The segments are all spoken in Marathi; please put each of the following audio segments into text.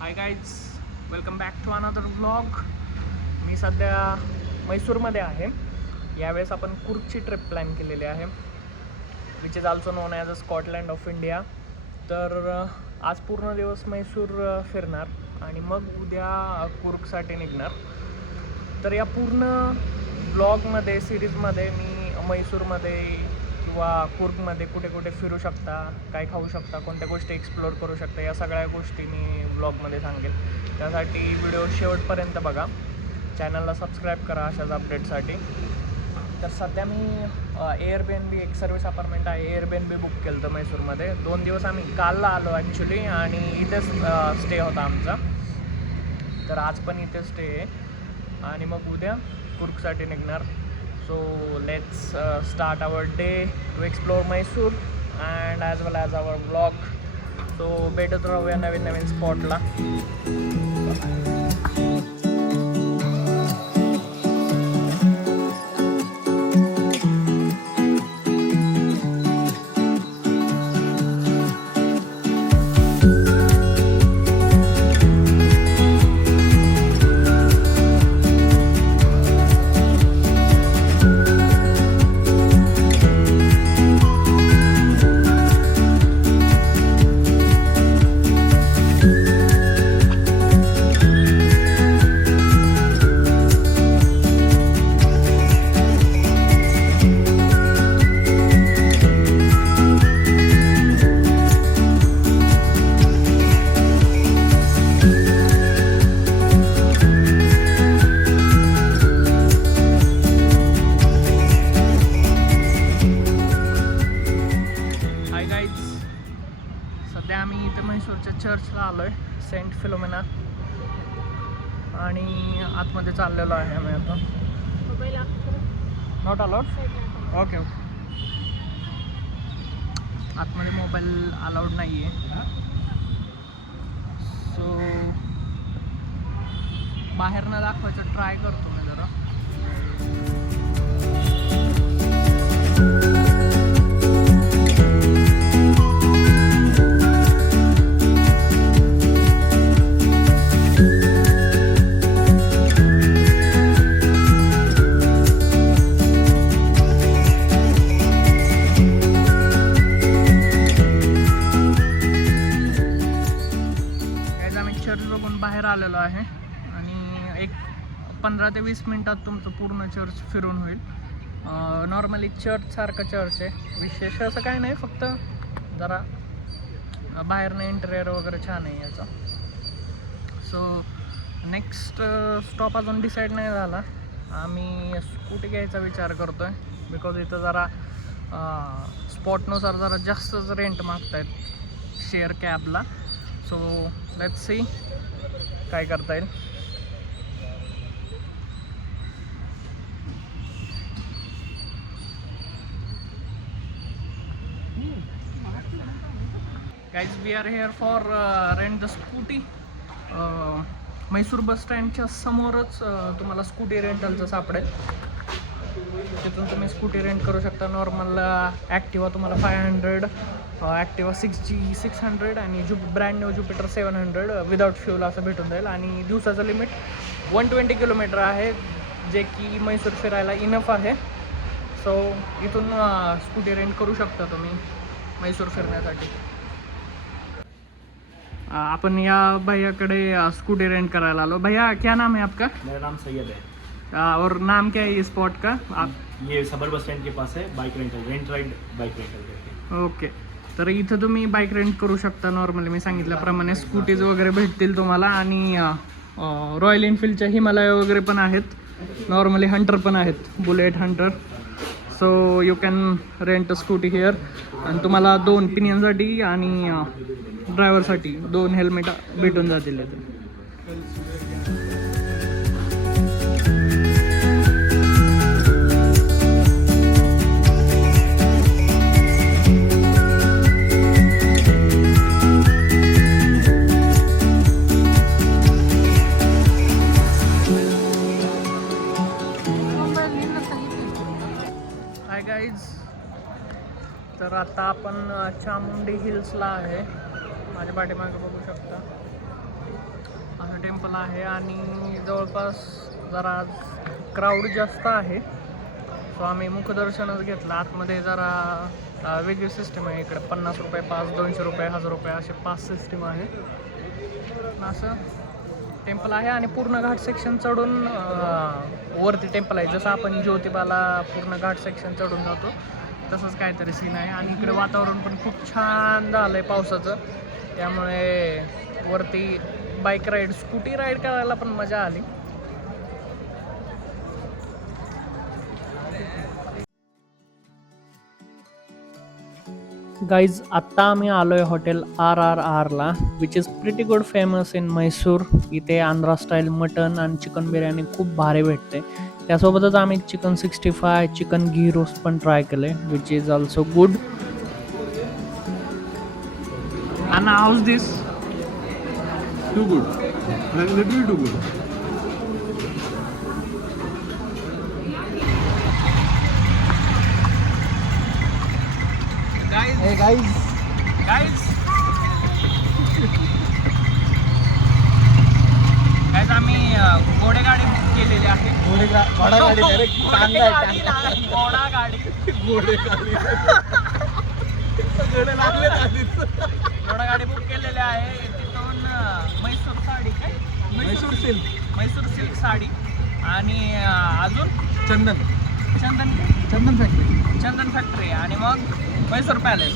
High guys, welcome back to another vlog. मी सध्या मैसूरमध्ये आहे. यावेळेस आपण कुर्गची ट्रिप प्लॅन केलेली आहे, which is also non as a Scotland of India. तर आज पूर्ण दिवस मैसूर फिरणार आणि मग उद्या कुर्गसाठी निघणार. तर या पूर्ण ब्लॉगमध्ये सिरीजमध्ये मी मैसूरमध्ये किंवा कुर्गमध्ये कुठे कुठे फिरू शकता, काय खाऊ शकता, कोणत्या गोष्टी एक्सप्लोअर करू शकता, या सगळ्या गोष्टी मी ब्लॉगमध्ये सांगेल. त्यासाठी व्हिडिओ शेवटपर्यंत बघा. चॅनलला सबस्क्राईब करा अशाच अपडेटसाठी. तर सध्या मी एअरबीएनबी, एक सर्व्हिस अपार्टमेंट आहे, एअरबीएनबी बुक केलं होतं मैसूरमध्ये. 2 दिवस आम्ही कालला आलो ॲक्च्युली, आणि इथेच स्टे होता आमचा. तर आज पण इथे स्टे आहे आणि मग उद्या कुर्गसाठी निघणार. So let's start our day to explore Mysore and as well as our vlog. So भेटत राहूया नवीन स्पॉटला. सध्या आम्ही इथे म्हैसूरच्या चर्चला आलो आहे, सेंट फिलोमेना, आणि आतमध्ये चाललेलो आहे आम्ही आता. Not allowed? ओके. आतमध्ये मोबाईल अलाउड नाही आहे. सो बाहेरनं दाखवायचं ट्राय करतो मी जरा. चर्च बघून बाहेर आलेलो आहे आणि एक 15 ते 20 मिनटात तुमचं पूर्ण चर्च फिरून होईल. नॉर्मली चर्चसारखं चर्च आहे, विशेष असं काही नाही, फक्त जरा बाहेरनं इंटेरियर वगैरे छान आहे याचा. सो नेक्स्ट स्टॉप अजून डिसाईड नाही झाला. आम्ही स्कूटी घ्यायचा विचार करतो आहे, बिकॉज इथं जरा स्पॉटनुसार जरा जास्तच रेंट मागतायत शेअर कॅबला. सो लेट्स सी काय करता येईल. Guys, we are here for rent the scooty. Mysore bus स्टँडच्या समोरच तुम्हाला स्कूटी रेंटलचं सापडेल. तिथून तुम्ही स्कूटी रेंट करू शकता. नॉर्मल ॲक्टिवा तुम्हाला 500, ॲक्टिवा 6G 600 आणि brand new Jupiter 700 without fuel असं भेटून जाईल. आणि दिवसाचं लिमिट 120 किलोमीटर आहे, जे की मैसूर फिरायला इनफ आहे. सो इथून स्कूटी रेंट करू शकता तुम्ही मैसूर फिरण्यासाठी. आपण या भैयाकडे स्कूटी रेंट करायला आलो. भैया, क्या नाम है आपका? मेरा नाम सैयद है. और नाम क्या है ये स्पॉट का? ये सबर बस स्टैंड के पास है, bike rent ride bike rental. Okay. तर इथं तुम्ही बाईक रेंट करू शकता. नॉर्मली मी सांगितल्याप्रमाणे स्कूटीज वगैरे भेटतील तुम्हाला, आणि रॉयल एनफिल्डच्या हिमालय वगैरे पण आहेत. नॉर्मली हंटर पण आहेत, bullet Hunter. So you can rent a scooty here. आणि तुम्हाला 2 पिनियनसाठी आणि ड्रायव्हरसाठी 2 हेल्मेट भेटून जातील इथे. हाय गाईज, तर आता आपण चामुंडी हिल्सला आहे. माझ्या पाठीमागे बघू शकता. असं टेम्पल आहे आणि जवळपास जरा क्राऊड जास्त आहे. सो आम्ही मुखदर्शनच घेतलं. आतमध्ये जरा वेगळी सिस्टीम आहे. इकडे 50 रुपये पास, 200 रुपये, 1000 रुपये असे पास सिस्टीम आहे. असं टेम्पल आहे आणि पूर्ण घाट सेक्शन चढून वरती टेम्पल आहे. जसं आपण ज्योतिबाला पूर्ण घाट सेक्शन चढून जातो तसंच काहीतरी सीन आहे. आणि इकडे वातावरण पण खूप छान झालं आहे पावसाचं, त्यामुळे वरती बाईक राईड, स्कूटी राईड करायला पण मजा आली. गाईज, आत्ता आम्ही आलो आहे हॉटेल RRRला, which is pretty good famous in Mysore. इथे आंध्रा स्टाईल मटन आणि चिकन बिर्याणी खूप भारी भेटते. त्यासोबतच आम्ही चिकन 65, चिकन घी रोस्ट पण ट्राय केले, which is also good. And how's this? Too good. Like literally too good. Guys, Hey guys. guys, guys, आम्ही घोडेगाडी बुक केलेली आहे. घोडा गाडी direct टांगा घोडेगाडी नाही, घोडागाडी. घोडे गाडी. घोडे लागले आधीच. घोडागाडी बुक केलेली आहे. तिथून म्हैसूर साडी काय? म्हैसूर सिल्क. म्हैसूर सिल्क साडी आणि अजून चंदन. चंदन चंदन फॅक्टरी. चंदन फॅक्टरी आणि मग म्हैसूर पॅलेस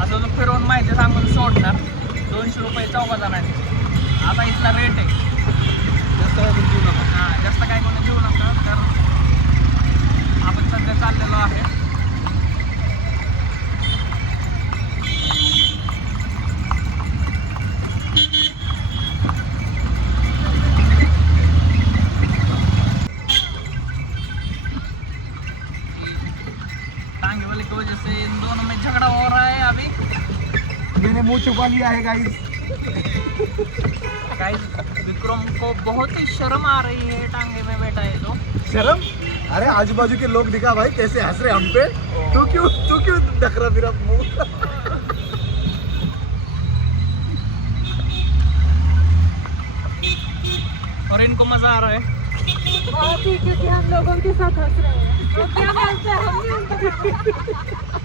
असं जो फिरवून माहिती सांगून सोडणार. 200 रुपये चौघा जणांनी. आता इथला रेट आहे. जास्त काय पण देऊ नका. हां, जास्त काय कोणी देऊ नका. तर आपण सध्या चाललेलो आहे. टांगे वाले की वजह से इन दोनों में झगड़ा हो रहा है अभी. मैंने मुंह छुपा लिया है गाइस. गाइस, विक्रम को बहुत ही शर्म आ रही है टांगे में बैठा है तो. शर्म? अरे आजू बाजू के लोग दिखा भाई कैसे हंस रहे हम पे. तू क्यों ढक रहा फिर अब मुंह. और इनको मजा आ रहा है. बहुत ही, क्योंकि हम लोगों के साथ हंस रहे हैं. वो क्या बोलते हैं, हम नहीं उनके साथ.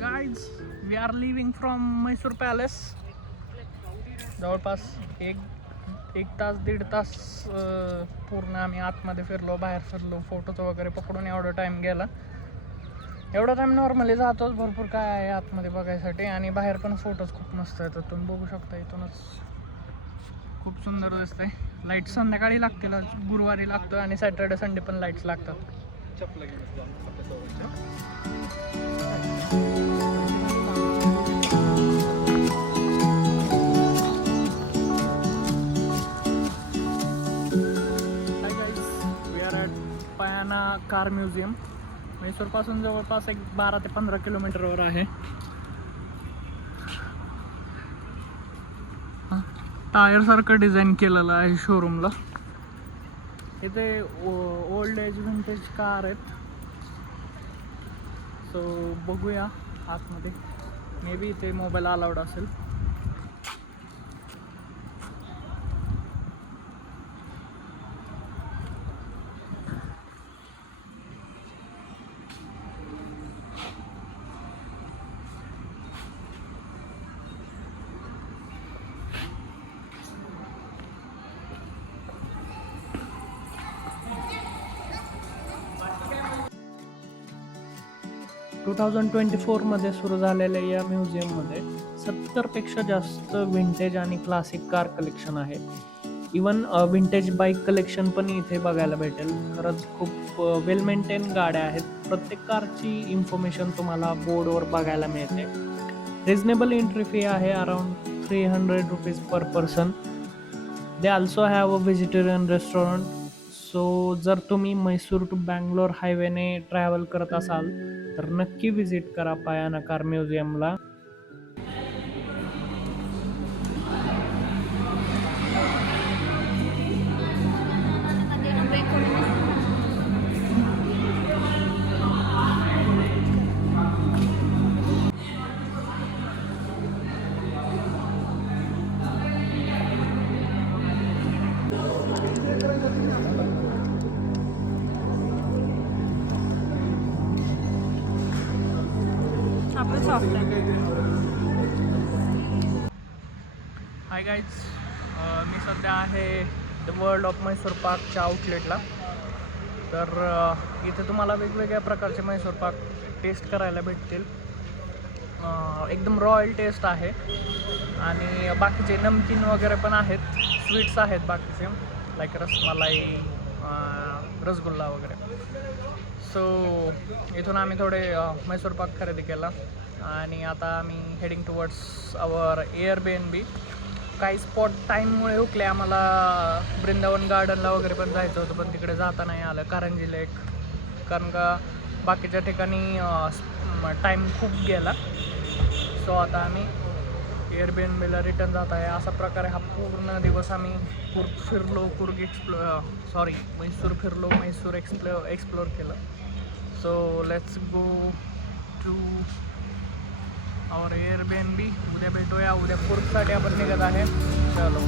Guys, we are living from Mysore palace. जवळपास एक तास 1.5 तास पूर्ण आम्ही आतमध्ये फिरलो, बाहेर फिरलो, फोटोचं वगैरे पकडून एवढा टाईम गेला. एवढा टाईम नॉर्मली जातोच. भरपूर काय आहे आतमध्ये बघायसाठी आणि बाहेर पण फोटोज खूप मस्त आहेत. तुम्ही बघू शकता, इथूनच खूप सुंदर दिसतंय. लाईट संध्याकाळी लागतील, गुरुवारी लागतं आणि सॅटर्डे संडे पण लाईट्स लागतात. पयाना कार म्युझियम म्हैसूरपासून जवळपास एक 12 ते 15 किलोमीटरवर आहे. टायरसारखं डिझाईन केलेलं आहे शोरूमला. इथे ओल्ड एज व्हिंटेज कार आहेत. सो बघूया आतमध्ये. मे बी इथे मोबाईल अलाउड असेल. टू 2024मध्ये सुरू झालेल्या या म्युझियममध्ये 70पेक्षा जास्त व्हिंटेज आणि क्लासिक कार कलेक्शन आहे. इवन विंटेज बाईक कलेक्शन पण इथे बघायला भेटेल. खरंच खूप वेल मेंटेन गाड्या आहेत. प्रत्येक कारची इन्फॉर्मेशन तुम्हाला बोर्डवर बघायला मिळते. रिजनेबल एंट्री फी आहे around 300 rupees per person. They also have a vegetarian restaurant. So जर तुम्ही म्हैसूर टू बँगलोर हायवेने ट्रॅव्हल करत असाल तर नक्की विजिट करा पयाना कार म्युझियमला. आपलं सॉफ्ट आहे. हाय गाईज, मी सध्या आहे द वर्ल्ड ऑफ म्हैसूर पाकच्या आउटलेटला. तर इथे तुम्हाला वेगवेगळ्या प्रकारचे म्हैसूर पाक टेस्ट करायला भेटतील. एकदम रॉयल टेस्ट आहे आणि बाकीचे नमकीन वगैरे पण आहेत, स्वीट्स आहेत बाकीचे लाईक रसमलाई, रसगुल्ला वगैरे. सो इथून आम्ही थोडे म्हैसूर पाक खरेदी केला आणि आता आम्ही हेडिंग टुवर्ड्स आवर एअरबीएनबी. काही स्पॉट टाईममुळे हुकले, आम्हाला वृंदावन गार्डनला वगैरे पण जायचं होतं पण तिकडे जाता नाही आलं, कारंजी लेक, कारण का बाकीच्या ठिकाणी टाईम खूप गेला. सो आता आम्ही एअरबीएनबीला रिटर्न जात आहे. असा प्रकारे हा पूर्ण दिवस आम्ही कुर्ग फिरलो, म्हैसूर फिरलो, म्हैसूर एक्सप्लोर केलं. So let's go to our Airbnb. उद्या भेटूया. उद्या कुर्गसाठी आपण निघत आहे. चलो.